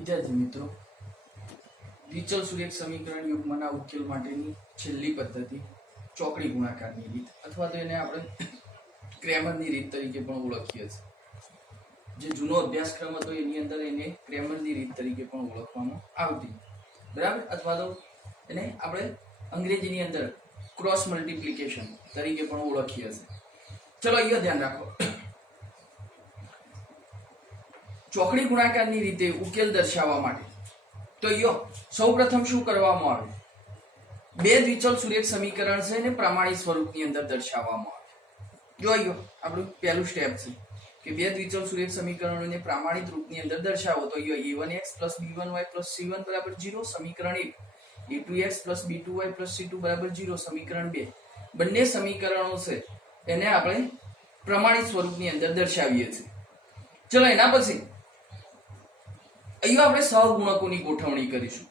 વિદ્યાર્થી મિત્રો, દ્વિચલ સુરેખ સમીકરણ યુગ્મના ઉકેલ માટેની છેલ્લી પદ્ધતિ ચોકડી ગુણાકારની રીત અથવા તો એને આપણે ક્રેમરની રીત તરીકે પણ ઓળખીએ છીએ. જે જૂનો અભ્યાસક્રમ હતો એની અંદર એને ક્રેમરની રીત તરીકે પણ ઓળખવામાં આવતી, બરાબર, અથવા તો એને આપણે અંગ્રેજીની અંદર ક્રોસ મલ્ટિપ્લિકેશન તરીકે પણ ઓળખીએ છીએ. ચલો અહીંયા ધ્યાન રાખો. ચોકડી ગુણાકારની રીતે ઉકેલ દર્શાવવા માટે તો સૌપ્રથમ શું કરવામાં આવે? બે દ્વિચલ સુરેખ સમીકરણ છે એને પ્રમાણિત સ્વરૂપની અંદર દર્શાવવામાં આવે. જો આપણું પહેલું સ્ટેપ છે કે બે દ્વિચલ સુરેખ સમીકરણોને પ્રમાણિત રૂપની અંદર દર્શાવો. તો a1x + b1y + c1 = 0 સમીકરણ 1, a2x + b2y + c2 = 0 સમીકરણ 2. બંને સમીકરણો છે એને આપણે પ્રમાણિત સ્વરૂપની અંદર દર્શાવીએ છીએ. ચલો એના પછી અહીંયા આપણે સહગુણકોની ગોઠવણી કરીશું,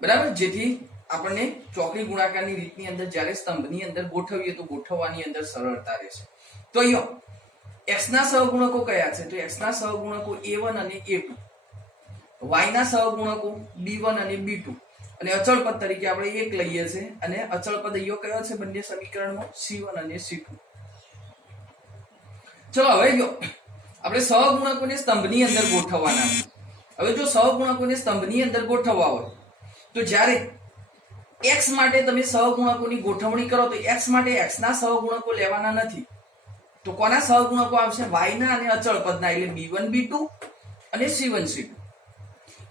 બરાબર, જેથી આપણને ચોકડી ગુણાકારની રીતની અંદર જ્યારે સ્તંભની અંદર ગોઠવીએ તો ગોઠવવાની અંદર સરળતા રહેશે. તો અહીંયા x ના સહગુણકો કયા છે? તો x ના સહગુણકો a1 અને a2, y ના સહગુણકો b1 અને b2, અને અચળ પદ તરીકે આપણે એક લઈએ છીએ અને અચળ પદ અહીંયા કયો છે બંને સમીકરણમાં? c1 અને c2. ચલો હવે આપણે સહગુણકોને સ્તંભની અંદર ગોઠવવાના છે. હવે જો સહગુણકોને સ્તંભની અંદર ગોઠવવા હોય તો જ્યારે x માટે તમે સહગુણકોની ગોઠવણી કરો તો x માટે x ના સહગુણકો લેવાના નથી. તો કોના સહગુણકો આવશે? y ના અને અચળ પદના, એટલે b1 b2 અને c1 c2.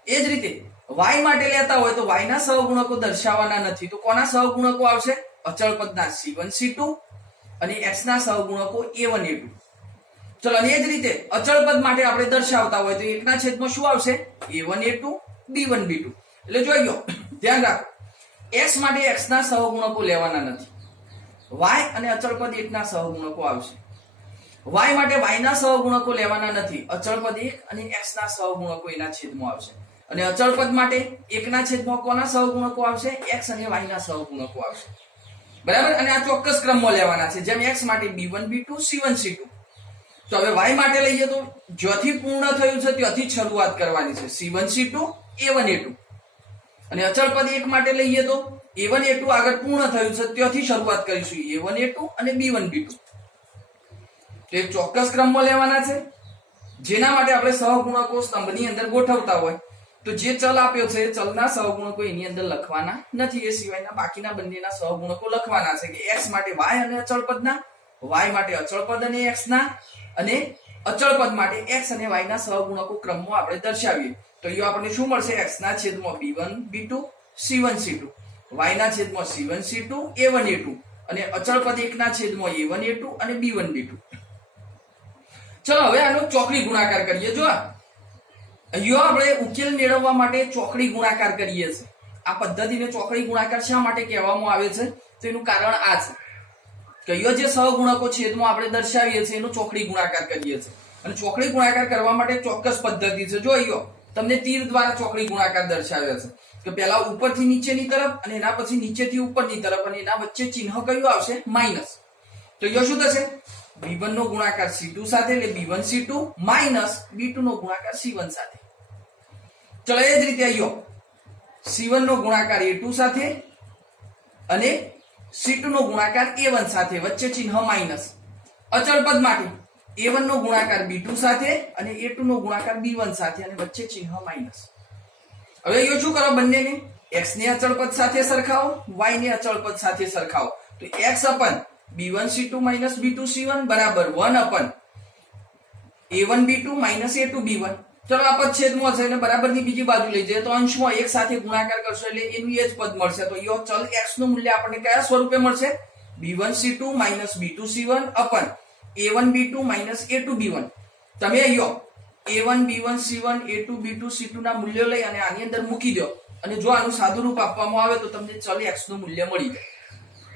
એ જ રીતે y માટે લેતા હોય તો y ના સહગુણકો દર્શાવવાના નથી. તો કોના સહગુણકો આવશે? અચળ પદના c1 c2 અને x ના સહગુણકો a1 a2. ચલો, અને એ જ રીતે અચળ પદ માટે આપણે દર્શાવતા હોય તો એકના છેદમાં શું આવશે? a1 a2 b1 b2. એટલે જોઈ ધ્યાન રાખો, x માટે x ના સહગુણકો લેવાના નથી. y અને અચળ પદ 1 ના સહગુણકો આવશે. y માટે y ના સહગુણકો લેવાના નથી. અચળ પદ 1 અને x ના સહગુણકો એના છેદમાં આવશે. અને અચળ પદ માટે 1 ના છેદમાં કોના સહગુણકો આવશે? x અને y ના સહગુણકો આવશે, બરાબર. અને આ ચોક્કસ ક્રમમાં લેવાના છે, જેમ x માટે b1 b2 c1 c2. તો હવે y માટે લઈએ તો જ્યાંથી પૂર્ણ થયું છે ત્યાંથી જ શરૂઆત કરવાની છે, c1 c2 a1 a2. અને અચળ પદ 1 માટે લઈએ તો a1 a2 આગળ પૂર્ણ થયું છે ત્યાંથી શરૂઆત કરીશું, a1 a2 અને b1 b2. તો એક ચોક્કસ ક્રમમાં લેવાના છે, જેના માટે આપણે સહગુણકો સ્તંભની અંદર ગોઠવતા હોય તો જે ચલ આપ્યો છે ચલના સહગુણકો એની અંદર લખવાના નથી. એ સિવાયના બાકીના બંનેના સહગુણકો લખવાના છે કે x માટે y અને અચળ પદના, y માટે અચળ પદ અને x ના, અને અચળ પદ માટે x અને y ના સહગુણકો ક્રમમાં આપણે દર્શાવીએ. તો અહીંયા આપણને શું મળશે? x ના છેદમાં b1 b2 c1 c2, y ના છેદમાં c1 c2 a1 a2, અને અચળ પદ 1 ના છેદમાં a1 a2 અને b1 b2. ચલો હવે આનો ચોકડી ગુણાકાર કરીએ. જો અહીંયા આપણે ઉકેલ મેળવવા માટે ચોકડી ગુણાકાર કરીએ છીએ. આ પદ્ધતિને ચોકડી ગુણાકાર શા માટે કહેવામાં આવે છે? તો એનું કારણ આ છે કે અહીંયા જે સહગુણકો છેદમાં આપણે દર્શાવીએ છીએ એનો ચોકડી ગુણાકાર કરીએ છીએ. અને ચોકડી ગુણાકાર કરવા માટે ચોક્કસ પદ્ધતિ છે. જો અહીંયા તમને તીર દ્વારા ચોકડી ગુણાકાર દર્શાવ્યો છે કે પહેલા ઉપરથી નીચેની તરફ અને એના પછી નીચેથી ઉપરની તરફ, અને એના વચ્ચે ચિહ્ન કયું આવશે? માઈનસ. તો અહીંયા શું થશે? b1 નો ગુણાકાર c2 સાથે, એટલે b1 c2 માઈનસ b2 નો ગુણાકાર c1 સાથે. ચલો, એ જ રીતે અહીંયા c1 નો ગુણાકાર a2 સાથે અને c2 નો ગુણાકાર a1 સાથે, વચ્ચે ચિહ્ન માઈનસ. અચળ પદ માટે a1 નો ગુણાકાર b2 સાથે અને a2 નો ગુણાકાર b1 સાથે, અને વચ્ચે ચિહ્ન માઈનસ. હવે અહીંયા શું કરો? બંનેને x ને અચળ પદ સાથે સરખાવો, y ને અચળ પદ સાથે સરખાવો. તો x અપન b1 c2 minus b2 c1 બરાબર 1 અપન a1 b2 minus a2 b1. ચલો, આ પદ છેદમાં છે અને બરાબરની બીજી બાજુ લઈ જઈએ તો અંશમાં એક સાથે ગુણાકાર કરશો એટલે એનું એ જ પદ મળશે. તો અહીંયા ચલ x નું મૂલ્ય આપણને કયા સ્વરૂપે મળશે? b1 c2 minus b2 c1 અપન a1 b2 minus a2 b1. તમે અહીંયા a1 b1 c1 a2 b2 c2 ના મૂલ્યો લઈ અને આની અંદર મૂકી દો, અને જો આનું સાદું રૂપ આપવામાં આવે તો તમને ચલ x નું મૂલ્ય મળી જાય.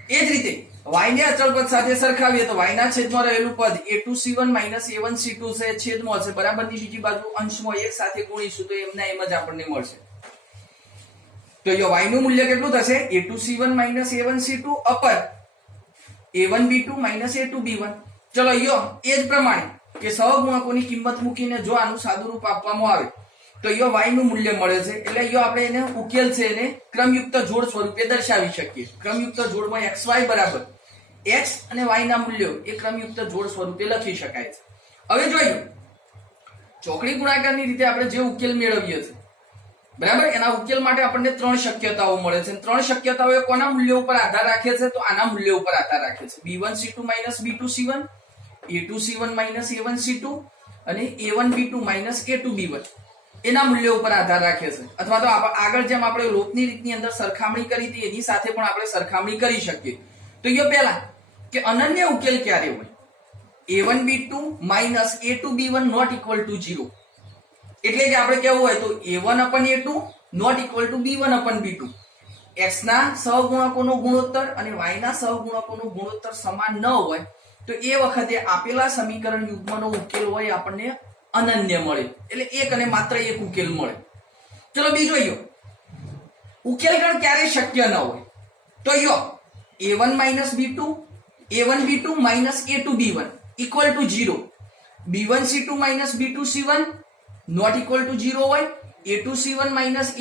એ જ રીતે y ને અચળ પદ સાથે સરખાવીએ તો y ના છેદમાં રહેલું પદ a2 c1 minus a1 c2 છે, છેદમાં છે, બરાબરની બીજી બાજુ અંશમાં એક સાથે ગુણીશું તો એમના એમ જ આપણને મળશે. તો અહીંયા y નું મૂલ્ય કેટલું થશે? a2 c1 minus a1 c2 upper a1 b2 minus a2 b1. ચલો, અહીંયા એ જ પ્રમાણે કે સહગુણકોની કિંમત મૂકીને જો આનું સાદું રૂપ આપવામાં આવે તો અહીંયા y નું મૂલ્ય મળે છે, એટલે અહીંયા આપણે એને ઉકેલ છે એને ક્રમયુક્ત જોડ સ્વરૂપે દર્શાવી શકીએ. ક્રમયુક્ત જોડમાં xy બરાબર x અને y ના મૂલ્યો એ ક્રમયુક્ત જોડ સ્વરૂપે લખી શકાય છે. હવે જોઈએ ચોકડી ગુણાકારની રીતે આપણે જે ઉકેલ મેળવીએ છીએ બરાબર, એના ઉકેલ માટે આપણને 3 શક્યતાઓ મળે છે. 3 શક્યતાઓ એ કોના મૂલ્યો ઉપર આધાર રાખે છે? તો આના મૂલ્યો ઉપર આધાર રાખે છે. b1c2 b2c1, a2c1 a1c2 અને a1b2 a2b1 એના મૂલ્યો ઉપર આધાર રાખે છે. અથવા તો આગળ જેમ આપણે લોપની રીતની અંદર સરખામણી કરી હતી એની સાથે પણ આપણે સરખામણી કરી શકીએ. તો એ પહેલા કે અનન્ય ઉકેલ ક્યારે હોય? a1b2 a2b1 not equal to 0. એટલે કે આપણે કેવું હોય તો a1/a2 not equal to b1/b2. x ના સહગુણકોનો ગુણોત્તર અને y ના સહગુણકોનો ગુણોત્તર સમાન ન હોય તો એ વખતે આપેલા સમીકરણ યુગ્મનો ઉકેલ હોય આપણને અનન્ય મળે. એટલે એક અને માત્ર એક ઉકેલ મળે. ચલો બીજો યો ઉકેલ ગણ ક્યારે શક્ય ન હોય? તો યો a1 b2 a1b2 a2b1 equal to 0. b1c2 b2c1 not equal to 0 હોય, a2c1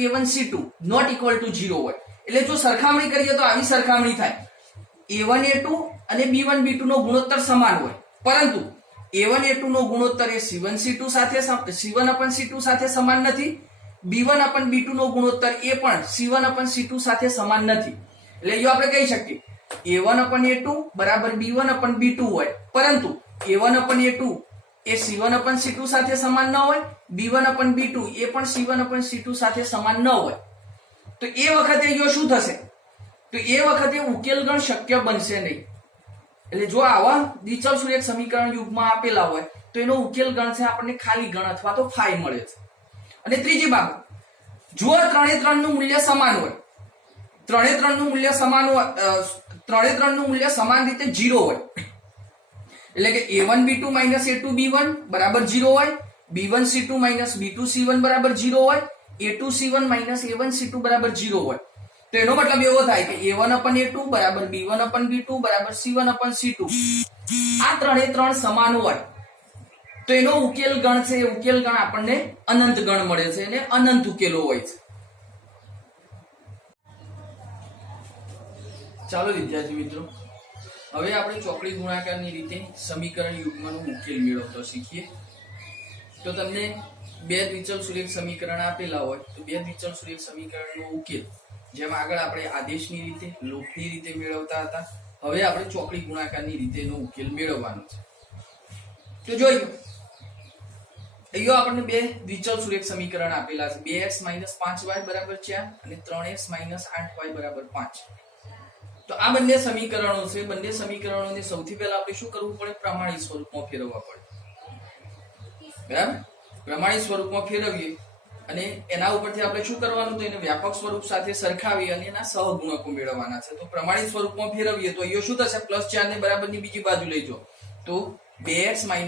a1c2 not equal to 0 હોય. એટલે જો સરખામણી કરીએ તો આવી સરખામણી થાય a1 a2 અને b1 b2 નો ગુણોત્તર સમાન હોય, પરંતુ a1 a2 નો ગુણોત્તર એ c1 c2 સાથે c1/c2 સાથે સમાન નથી. b1/b2 નો ગુણોત્તર એ પણ c1/c2 સાથે સમાન નથી. એટલે જો આપણે કહી શકીએ a1/a2 બરાબર b1/b2 હોય, પરંતુ a1/a2 એ c1/c2 સાથે સમાન ન હોય, b1/b2 એ પણ c1/c2 સાથે સમાન ન હોય. તો એ વખતે જો શું થશે? તો એ વખતે ઉકેલ ગણ શક્ય બનશે નહીં. એટલે જો આવા દ્વિચલ સુરેખ સમીકરણ યુગમાં આપેલા હોય તો એનો ઉકેલ ગણ છે આપણને ખાલી ગણ અથવા તો ફાઈ મળે છે. અને ત્રીજી બાબત, જો 3 નું મૂલ્ય સમાન હોય, 3 નું મૂલ્ય સમાન હોય, 3 નું મૂલ્ય સમાન રીતે 0 હોય, એટલે કે a1b2 a2b1 બરાબર 0 હોય, b1c2 b2c1 બરાબર 0 હોય, a2c1 a1c2 બરાબર 0 હોય, તો એનો મતલબ એવો થાય કે a1/a2 બરાબર b1/b2 બરાબર c1/c2 આ 3 સમાન હોય તો એનો ઉકેલ ગણ છે એ ઉકેલ ગણ આપણને અનંત ગણ મળે છે અને અનંત ઉકેલો હોય છે. ચાલો વિદ્યાર્થી મિત્રો, હવે આપણે ચોકડી ગુણાકારની રીતે સમીકરણ યુગ્મનો ઉકેલ મેળવતો શીખીએ. તો તમને બે દ્વિચલ સુરેખ સમીકરણ આપેલા હોય તો બે દ્વિચલ સુરેખ સમીકરણનો ઉકેલ જેમ આગળ આપણે આદેશની રીતે લોપની રીતે મેળવતા હતા, હવે આપણે ચોકડી ગુણાકારની રીતે એનો ઉકેલ મેળવવાનો છે. તો જોયું અહીંયા આપણને બે દ્વિચલ સુરેખ સમીકરણ આપેલા છે, 2x - 5y બરાબર 4 અને 3x - 8y બરાબર 5. તો આ બંને સમીકરણો છે. બંને સમીકરણોને સૌથી પહેલા આપણે શું કરવું પડે? પ્રમાણિત સ્વરૂપમાં ફેરવવા પડે. બરાબર, પ્રમાણિત સ્વરૂપમાં ફેરવીએ અને એના ઉપરથી આપણે શું કરવાનું? તો એને વ્યાપક સ્વરૂપ સાથે સરખાવી અને એના સહગુણકો મેળવવાના છે. તો પ્રમાણિત સ્વરૂપમાં ફેરવીએ તો અહીંયા શું થશે? +4 ને બરાબરની બીજી બાજુ લઈ જાઓ તો 2x - 5y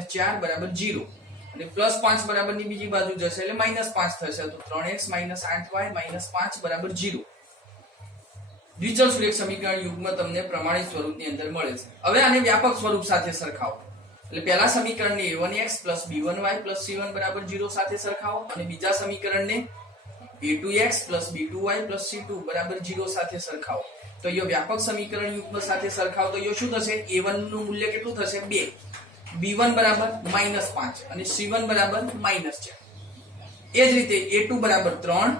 - 4 બરાબર 0 અને +5 બરાબરની બીજી બાજુ જશે એટલે -5 થશે. તો 3x - 8y - 5 બરાબર 0. દ્વિચલ સુરેખ સમીકરણ યુગ્મ તમને પ્રમાણિત સ્વરૂપની અંદર મળે છે. હવે આને વ્યાપક સ્વરૂપ સાથે સરખાવો. એટલે પહેલા સમીકરણને a1x + b1y + c1 બરાબર 0 સાથે સરખાવો અને બીજા સમીકરણને a2x + b2y + c2 બરાબર 0 સાથે સરખાવો. તો અહીંયા વ્યાપક સમીકરણ યુગ્મ સાથે સરખાવો તો અહીંયા શું થશે? a1 નું મૂલ્ય કેટલું થશે? 2, b1 બરાબર -5 અને c1 બરાબર -4. એ જ રીતે a2 બરાબર 3,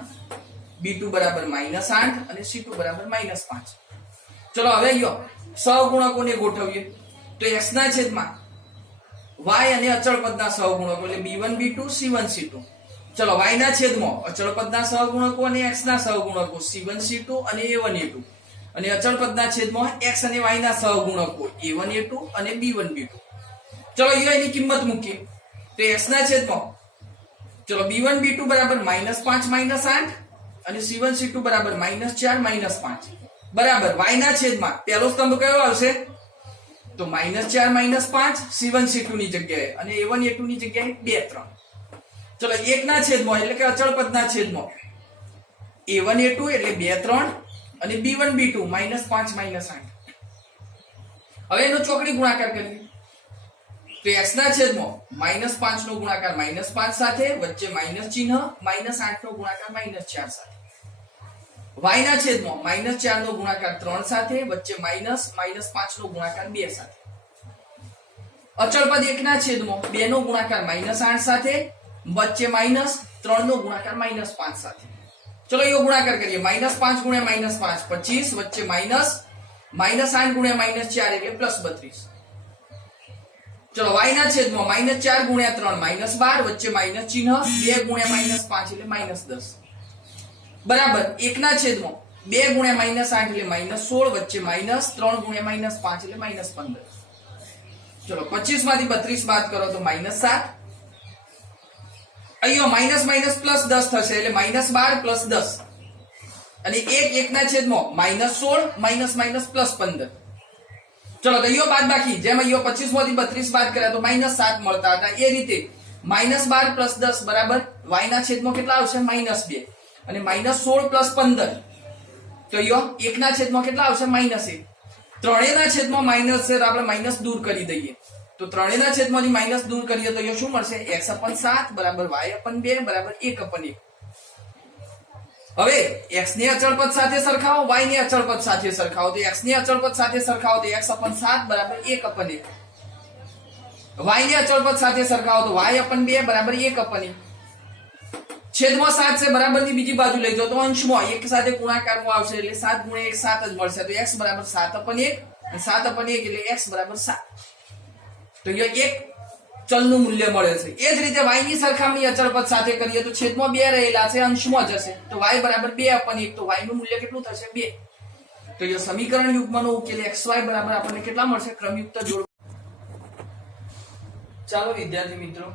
b2 બરાબર -8 અને c2 બરાબર -5. ચલો હવે અહીંયા સહગુણકોને ગોઠવીએ તો x ના છેદમાં y અને અચળ પદના સહગુણકો એટલે b1 b2 c1 c2. ચલો y ના છેદમાં અચળ પદના સહગુણકો અને x ના સહગુણકો c1 c2 અને a1 a2 અને અચળ પદના છેદમાં x અને y ના સહગુણકો a1 a2 અને b1 b2. ચલો અહીંયા એની કિંમત મૂકીએ તો x ના છેદમાં ચલો b1 b2 બરાબર -5 -8 અને c1 c2 બરાબર -4 -5 બરાબર y ના છેદમાં પહેલો સ્તંભ કયો આવશે? તો -4 -5 c1 c2 ની જગ્યાએ અને a1 a2 ની જગ્યાએ 2 3. ચલો 1 ના છેદમાં એટલે કે અચળ પદના છેદમાં a1 a2 એટલે 2 3 અને b1 b2 -5 -8. હવે એનો ચોકડી ગુણાકાર કરીએ તો x ના છેદમાં -5 નો ગુણાકાર -5 સાથે, વચ્ચે માઇનસ ચિહ્ન, -8 નો ગુણાકાર -4 સાથે. y ના છેદમાં -4 નો ગુણાકાર 3 સાથે, વચ્ચે -5 નો ગુણાકાર 2 સાથે. અચળ પદ 1 ના છેદમાં 2 નો ગુણાકાર -8 સાથે, વચ્ચે -3 નો ગુણાકાર -5 સાથે. ચલો યો ગુણાકાર કરીએ. -5 ગુણ્યા -5 25, વચ્ચે -8 ગુણ્યા -4 એટલે +32. ચલો y ના છેદમાં -4 ગુણ્યા 3 -12, વચ્ચે માઇનસ ચિહ્ન, 2 ગુણ્યા -5 એટલે -10 બરાબર 1 ના છેદમાં 2 ગુણ્યા -8 એટલે -16, વચ્ચે -3 ગુણ્યા -5 એટલે -15. ચલો 25 માંથી 32 બાદ કરો તો -7. અહીંયા માઇનસ માઇનસ +10 થશે એટલે -12 +10 અને 1 ના છેદમાં -16 માઇનસ માઇનસ +15. ચલો તો યો બાદ બાકી જેમ યો 25 માંથી 32 બાદ કર્યા તો -7 મળતા હતા એ રીતે -12 +10 બરાબર y ના છેદમાં કેટલા આવશે -2 અને -16 +15 તો યો 1 ના છેદમાં કેટલા આવશે -1. ત્રણેય ના છેદમાં માઈનસ છે તો આપણે માઈનસ દૂર કરી દઈએ તો ત્રણેય ના છેદમાંથી માઈનસ દૂર કરીએ તો યો શું મળશે x/7 = y/2 = 1/1. હવે x ને અચળ પદ સાથે સરખાવો, y ને અચળ પદ સાથે સરખાવો તો x ને અચળ પદ સાથે સરખાવો તો x/7 = 1/1. y ને અચળ પદ સાથે સરખાવો તો y/2 = 1/1. છેદમાં 7 છે બરાબરની બીજી બાજુ લઈ જાઓ તો અંશમાં એક સાથે ગુણાકારમાં આવશે એટલે 7 × 1 7 જ મળશે તો x = 7/1 અને 7/1 એટલે x = 7. તો અહીંયા એક ચલનું મૂલ્ય મળે છે. એ જ રીતે y ની સરખામણી અચળ પદ સાથે કરીએ તો છેદમાં 2 રહેલા છે અંશમાં જશે તો y = 2/1 તો y નું મૂલ્ય કેટલું થશે 2. તો એ સમીકરણ યુગ્મનો ઉકેલ xy = આપણને કેટલા મળશે ક્રમયુક્ત જોડ. ચાલો વિદ્યાર્થી મિત્રો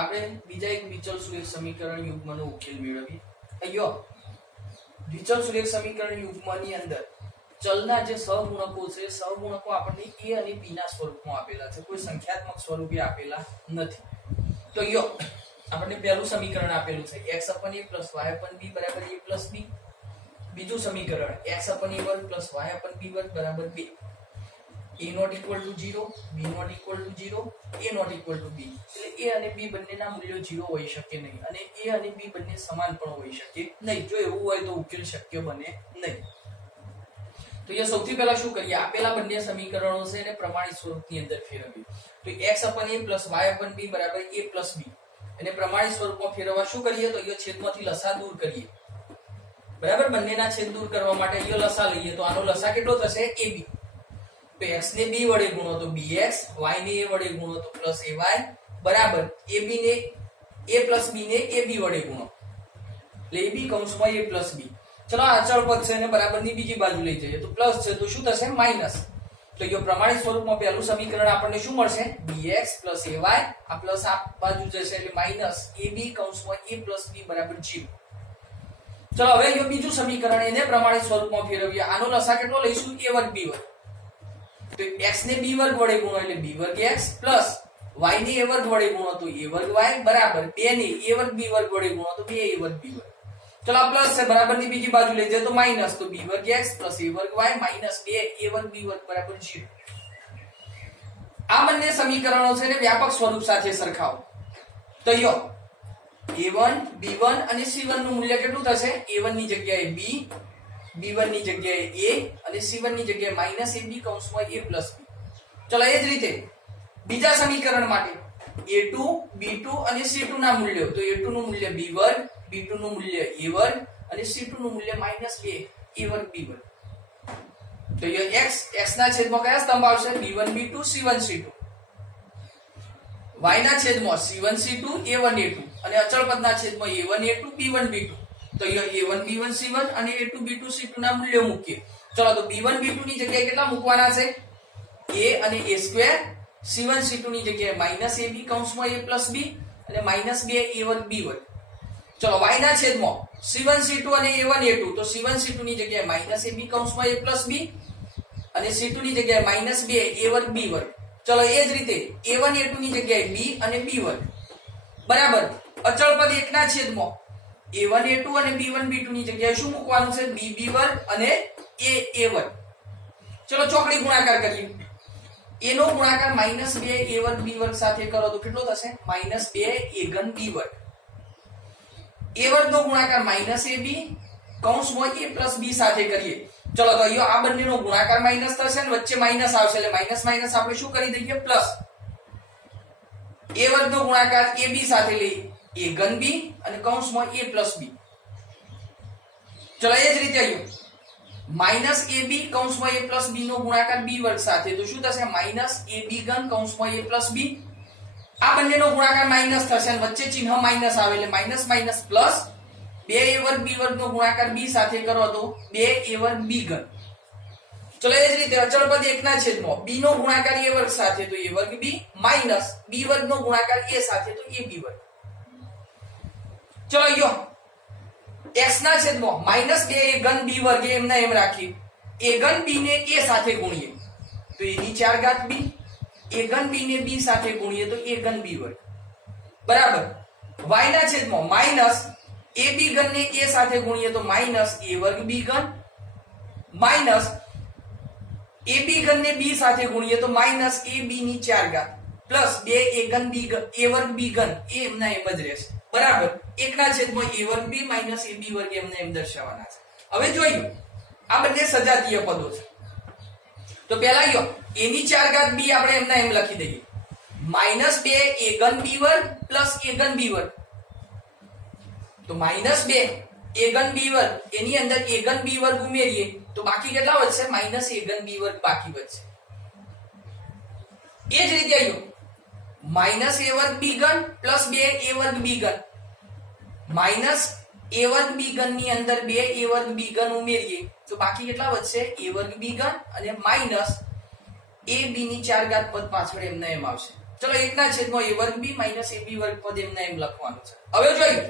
આપણે બીજા એક વિચલ સુરેખ સમીકરણ યુગ્મનો ઉકેલ મેળવીએ. અહીંયા વિચલ સુરેખ સમીકરણ યુગ્મની અંદર ચલના જે સહગુણકો છે સહગુણકો આપણને a અને b ના સ્વરૂપમાં આપેલા છે, કોઈ સંખ્યાત્મક સ્વરૂપે આપેલા નથી. તો યો આપણને પહેલું સમીકરણ આપેલું છે x/a + y/b = a + b. બીજું સમીકરણ x/a² + y/b² = 2. a ≠ 0, b ≠ 0, a ≠ b. એટલે a અને b બંનેના મૂલ્યો 0 હોઈ શકે નહીં અને a અને b બંને સમાન પણ હોઈ શકે નહીં. જો એવું હોય તો ઉકેલ શક્ય બને નહીં. તો એ સૌથી પહેલા શું કરીએ, આપેલા બંને સમીકરણો છે એને પ્રમાણિત સ્વરૂપની અંદર ફેરવીએ. તો x/a + y/b = a + b અને પ્રમાણિત સ્વરૂપમાં ફેરવવા શું કરીએ તો એ છેદમાંથી લસા દૂર કરીએ. બરાબર બંનેના છેદ દૂર કરવા માટે એ લસા લઈએ તો આનો લસા કેટલો થશે ab. તો x ને b વડે ગુણો તો bx, y ને a વડે ગુણો તો +ay બરાબર ab ને a + b ને ab વડે ગુણો એટલે ab કૌંસમાં a + b. ચલો આ અચળ પદ છે ને બરાબરની બીજી બાજુ લઈ જઈએ તો પ્લસ છે તો શું થશે માઈનસ. તો એ પ્રમાણિત સ્વરૂપમાં પહેલું સમીકરણ આપણને શું મળશે bx + ay આ પ્લસ આ બાજુ જશે એટલે માઈનસ ab કૌંસમાં a + b = 0. ચલો હવે એ બીજું સમીકરણ એને પ્રમાણિત સ્વરૂપમાં ફેરવીએ. આનો લસા કેટલો લઈશું a² b². તો x ને b² વડે ગુણો એટલે b²x y ને a² વડે ગુણો તો a² y બરાબર 2 ને a² b² વડે ગુણો તો 2a² b². ચલો આ પ્લસ છે બરાબરની બીજી બાજુ લઈ જાય તો માઈનસ તો b²x + a² y - 2a² b² = 0. આ બંને સમીકરણો છે ને વ્યાપક સ્વરૂપ સાથે સરખાવો તો યો a1 b1 અને c1 નું મૂલ્ય કેટલું થશે a1 ની જગ્યાએ b, b1 ની જગ્યાએ a અને c1 ની જગ્યાએ -ab કૌંસમાં a + b. ચલો એ જ રીતે બીજા સમીકરણ માટે a2 b2 અને c2 ના મૂલ્યો તો a2 નું મૂલ્ય b² b2 નું મૂલ્ય a² અને c2 નું મૂલ્ય -2 a² b². તો એ x ના છેદમાં કયા સ્તંભ આવશે b1 b2 c1 c2, y ના છેદમાં c1 c2 a1 a2 અને અચળ પદના છેદમાં a1 a2 b1 b2. તો a1 b1 c1 અને a2 b2 c2 ના મૂલ્યો મૂકીએ. ચલો તો b1 b2 ની જગ્યાએ કેટલા મૂકવાના છે a અને a², c1 c2 ની જગ્યાએ -ab કૌંસમાં a + b અને -2 a² b². ચલો y ના છેદમાં c1 c2 અને a1 a2 તો c1 c2 ની જગ્યાએ -ab કૌંસમાં a + b અને c2 ની જગ્યાએ -2 a² b². ચલો એ જ રીતે a1 a2 ની જગ્યાએ b અને b² બરાબર અચળ પદ 1 ના છેદમાં a1 a2 અને b1 b2 ની જગ્યાએ શું મૂકવાનું છે b b² અને a a². ચલો ચોકડી ગુણાકાર કરીએ એનો ગુણાકાર -2 a વર્ગ b વર્ગ સાથે કરો તો કેટલો થશે -2 a ઘન b વર્ગ. a વર્ગ નો ગુણાકાર -ab કૌંસમાં a plus b સાથે કરીએ. ચલો તો અહીંયા આ બંનેનો ગુણાકાર માઈનસ થશે ને વચ્ચે માઈનસ આવશે એટલે માઈનસ માઈનસ આપણે શું કરી દઈએ પ્લસ. a વર્ગ નો ગુણાકાર ab સાથે લઈએ a ઘન b અને કૌંસમાં a plus b. ચલો એ જ રીતે અહીંયા -ab કૌંસમાં a plus b નો ગુણાકાર b વર્ગ સાથે તો શું થશે -ab ઘન કૌંસમાં a plus b. આ બંનેનો ગુણાકાર માઈનસ થશે અને વચ્ચે ચિહ્ન માઈનસ આવે એટલે માઈનસ માઈનસ પ્લસ 2a વર્ગ b વર્ગ નો ગુણાકાર b સાથે કરો તો 2a વર્ગ b ઘન. ચલો એ જ રીતે અચળ પદ 1 ના છેદમાં b નો ગુણાકાર a વર્ગ સાથે તો a વર્ગ b માઈનસ b વર્ગ નો ગુણાકાર a સાથે તો ab વર્ગ. ચલો યો x ના છેદમાં -2a ઘન b વર્ગ એમના એમ રાખી a ઘન b ને a સાથે ગુણીએ તો a ની 4 ઘાત b, a ઘન b ને b સાથે ગુણીએ તો a ઘન b વર્ગ બરાબર. y ના છેદમાં માઈનસ ab ઘન ને a સાથે ગુણીએ તો માઈનસ a વર્ગ b ઘન માઈનસ ab ઘન ને b સાથે ગુણીએ તો માઈનસ ab ની 4 ઘાત પ્લસ 2a ઘન b a વર્ગ b ઘન એ એમના એમ જ રહેશે બરાબર. 1 ના છેદમાં a વર્ગ b માઈનસ ab વર્ગ એમના એમ દર્શાવવાના છે. હવે જોઈએ આ બંને સજાતીય પદો છે તો પહેલા યો a ની 4 ઘાત b આપણે એમના એમ લખી દઈએ -2 a ઘન b વર્ગ પ્લસ a ઘન b વર્ગ તો -2 a ઘન b વર્ગ એની અંદર a ઘન b વર્ગ ઉમેરીએ તો બાકી કેટલા વધશે -a ઘન b વર્ગ બાકી વધશે. એ જ રીતે આયો -a વર્ગ b ઘન પ્લસ 2a વર્ગ b ઘન -a વર્ગ b ઘન ની અંદર 2a વર્ગ b ઘન ઉમેરીએ તો બાકી કેટલા વધશે a વર્ગ b ઘન અને માઈનસ ab ની 4 ઘાત પદ પાછળ એમના એમ આવશે. ચલો 1 ના છેદમાં a વર્ગ b માઈનસ ab વર્ગ પદ એમના એમ લખવાનું છે. હવે જોઈએ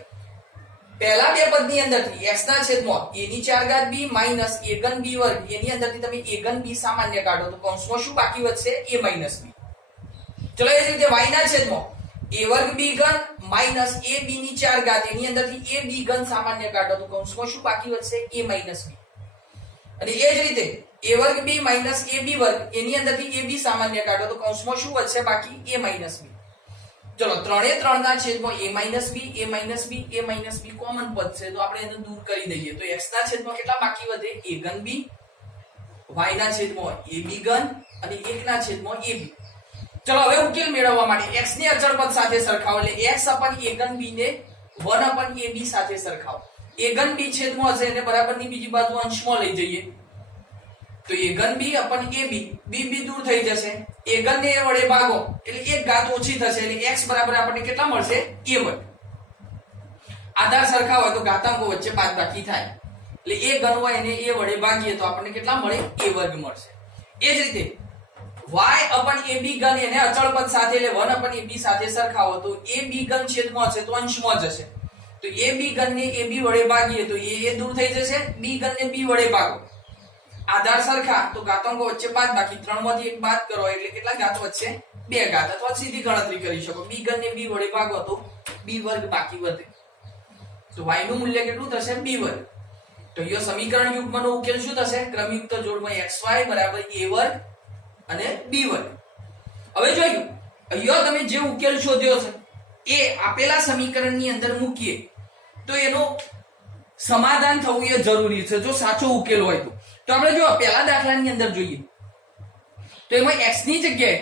પહેલા બે પદ ની અંદરથી x ના છેદમાં a ની 4 ઘાત b માઈનસ a ઘન b વર્ગ એની અંદરથી તમે a ઘન b સામાન્ય કાઢો તો કૌંસમાં શું બાકી વધશે a માઈનસ b. ચલો એ જ રીતે y ના છેદમાં a વર્ગ b ઘન માઈનસ ab ની 4 ઘાત એની અંદરથી a b ઘન સામાન્ય કાઢો તો કૌંસમાં શું બાકી વધશે a માઈનસ b. અને એ જ રીતે a વર્ગ b માઈનસ ab વર્ગ એની અંદરથી ab સામાન્ય કાઢો તો કૌંસમાં શું વધશે બાકી a માઈનસ b. ચલો 3 ના છેદમાં a minus b a minus b a minus b common પદ છે તો આપણે એને દૂર કરી દઈએ તો x ના છેદમાં કેટલા બાકી વધે a ઘન b, y ના છેદમાં ab ઘન અને 1 ના છેદમાં ab. ચલો હવે ઉકેલ મેળવવા માટે x ને અચળ પદ સાથે સરખાવો એટલે x અપન a ઘન b ને 1 અપન ab સાથે સરખાવો. a ઘન b છેદમાં હશે એટલે બરાબરની બીજી બાજુ અંશમાં લઈ જઈએ તો a ઘન b અપન ab b દૂર થઈ જશે a ઘન ને a વડે ભાગો એટલે એક ઘાત ઓછી થશે એટલે x બરાબર આપણને કેટલા મળશે a વર્ગ. આધાર સરખા હોય તો ઘાતાંકો વચ્ચે બાદબાકી થાય એટલે a ઘન હોય એને a વડે ભાગીએ તો આપણને કેટલા મળે a વર્ગ મળશે. એ જ રીતે y અપન ab ઘન એને અચળ પદ સાથે એટલે 1 અપન ab સાથે સરખાવો તો ab ઘન છેદમાં હશે તો અંશમાં જશે તો ab ઘન ને ab વડે ભાગીએ તો a દૂર થઈ જશે b ઘન ને b વડે ભાગો આધાર સરખા તો ઘાતાંકો વચ્ચે બાદબાકી 3 માંથી 1 બાદ કરો એટલે કેટલા ઘાત વધશે 2 ઘાત અથવા સીધી ગણતરી કરી શકો b ઘન ને b વડે ભાગો તો b વર્ગ બાકી વધે તો y નું મૂલ્ય કેટલું થશે b વર્ગ. તો યો સમીકરણ યુગ્મનો ઉકેલ શું થશે ક્રમયુક્ત જોડમાં xy બરાબર a વર્ગ અને b વર્ગ. હવે જોયું અહીંયા તમે જે ઉકેલ શોધ્યો છે એ આપેલા સમીકરણની અંદર મૂકીએ તો એનો સમાધાન થવું એ જરૂરી છે જો સાચો ઉકેલ હોય તો આપણે જો પહેલા દાખલાની અંદર જોઈએ તો એમાં x ની જગ્યાએ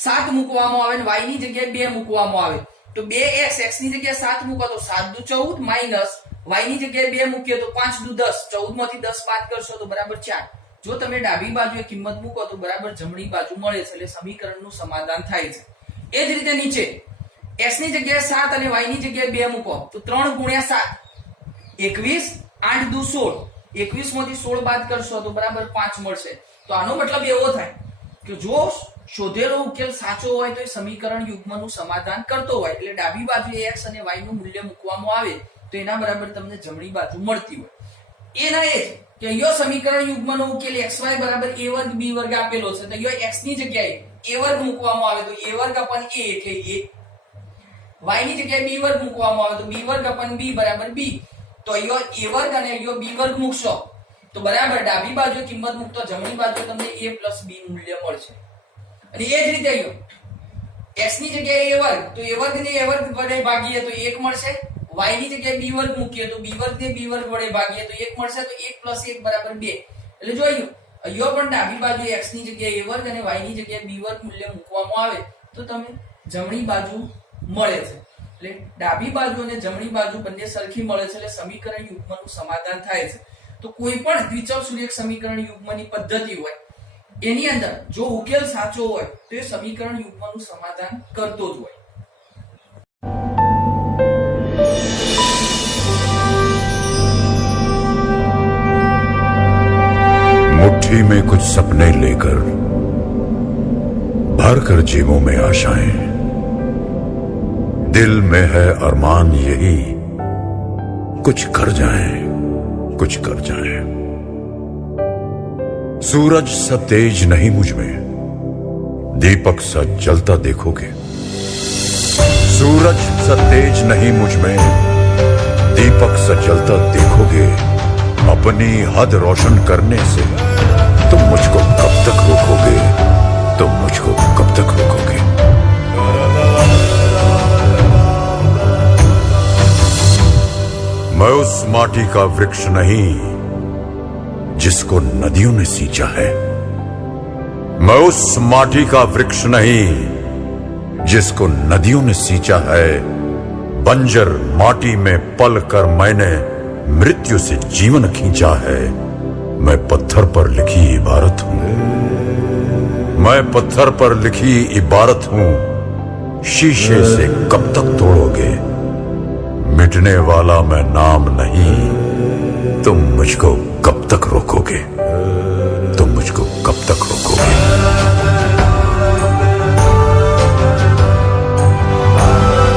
7 મૂકવામાં આવે અને y ની જગ્યાએ 2 મૂકવામાં આવે તો 2x x ની જગ્યાએ 7 મૂકો તો 7 દુ 14 માઈનસ y ની જગ્યાએ 2 મૂકીએ તો 5 દુ 10 14 માંથી 10 બાદ કરશો તો બરાબર 4. જો તમે ડાબી બાજુએ કિંમત મૂકો તો બરાબર જમણી બાજુ મળે છે એટલે સમીકરણનું સમાધાન થાય છે. એ જ રીતે નીચે x ની જગ્યાએ 7 અને y ની જગ્યાએ 2 મૂકો તો 3 ગુણ્યા 7 21 8 દુ 16 21 માંથી 16 બાદ કરશો તો બરાબર 5 મળશે. તો આનો મતલબ એવો થાય કે જો શોધેલો ઉકેલ સાચો હોય તો એ સમીકરણ યુગ્મનું સમાધાન કરતો હોય એટલે ડાબી બાજુએ x અને y નું મૂલ્ય મૂકવામાં આવે તો એના બરાબર તમને જમણી બાજુ મળતી હોય. એના એ કે અહીંયા સમીકરણ યુગ્મનો ઉકેલ xy બરાબર a વર્ગ b વર્ગ આપેલો છે તો અહીંયા x ની જગ્યાએ a વર્ગ મૂકવામાં આવે તો a વર્ગ અપન a એટલે a, y ની જગ્યાએ b વર્ગ મૂકવામાં આવે તો b વર્ગ અપન b બરાબર b. તો અહીંયા a વર્ગ અને અહીંયા b વર્ગ મૂકશો તો બરાબર ડાબી બાજુ કિંમત મૂકતો જમણી બાજુ તમને a plus b મૂલ્ય મળશે. અને એ જ રીતે અહીંયા x ની જગ્યાએ a વર્ગ, તો a વર્ગ ને a વર્ગ વડે ભાગીએ તો 1 મળશે, y ની જગ્યાએ b વર્ગ મૂકીએ તો b વર્ગ ને b વર્ગ વડે ભાગીએ તો 1 મળશે, તો 1 + 1 = 2. એટલે જો અહીંયા પણ ડાબી બાજુ x ની જગ્યાએ a વર્ગ અને y ની જગ્યાએ b વર્ગ મૂલ્ય મૂકવામાં આવે તો તમે જમણી બાજુ મળે છે. એટલે ડાબી બાજુ અને જમણી બાજુ બંને સરખી મળે છે, એટલે સમીકરણ યુગ્મનું સમાધાન થાય છે. તો કોઈ પણ દ્વિચલ સુરેખ સમીકરણ યુગ્મની પદ્ધતિ હોય એની અંદર જો ઉકેલ સાચો હોય તો એ સમીકરણ યુગ્મનું સમાધાન કરતો જ હોય. मुट्ठी में कुछ सपने लेकर भर कर जेबों में आशाएं, दिल में है अरमान यही कुछ कर जाएं, कुछ कर जाएं. सूरज सा तेज नहीं मुझ में, दीपक सा जलता देखोगे. सूरज सा तेज नहीं मुझ में, दीपक सा जलता देखोगे. अपनी हद रोशन करने से तुम मुझको कब तक रोकोगे, तुम मुझको कब तक रोकोगे. मैं उस माटी का वृक्ष नहीं जिसको नदियों ने सींचा है. मैं उस माटी का वृक्ष नहीं जिसको नदियों ने सींचा है. बंजर माटी में पल कर मैंने मृत्यु से जीवन खींचा है. मैं पत्थर पर लिखी इबारत हूं, मैं पत्थर पर लिखी इबारत हूं. शीशे से कब तक तोड़ोगे, मिटने वाला मैं नाम नहीं, तुम मुझको कब तक रोकोगे.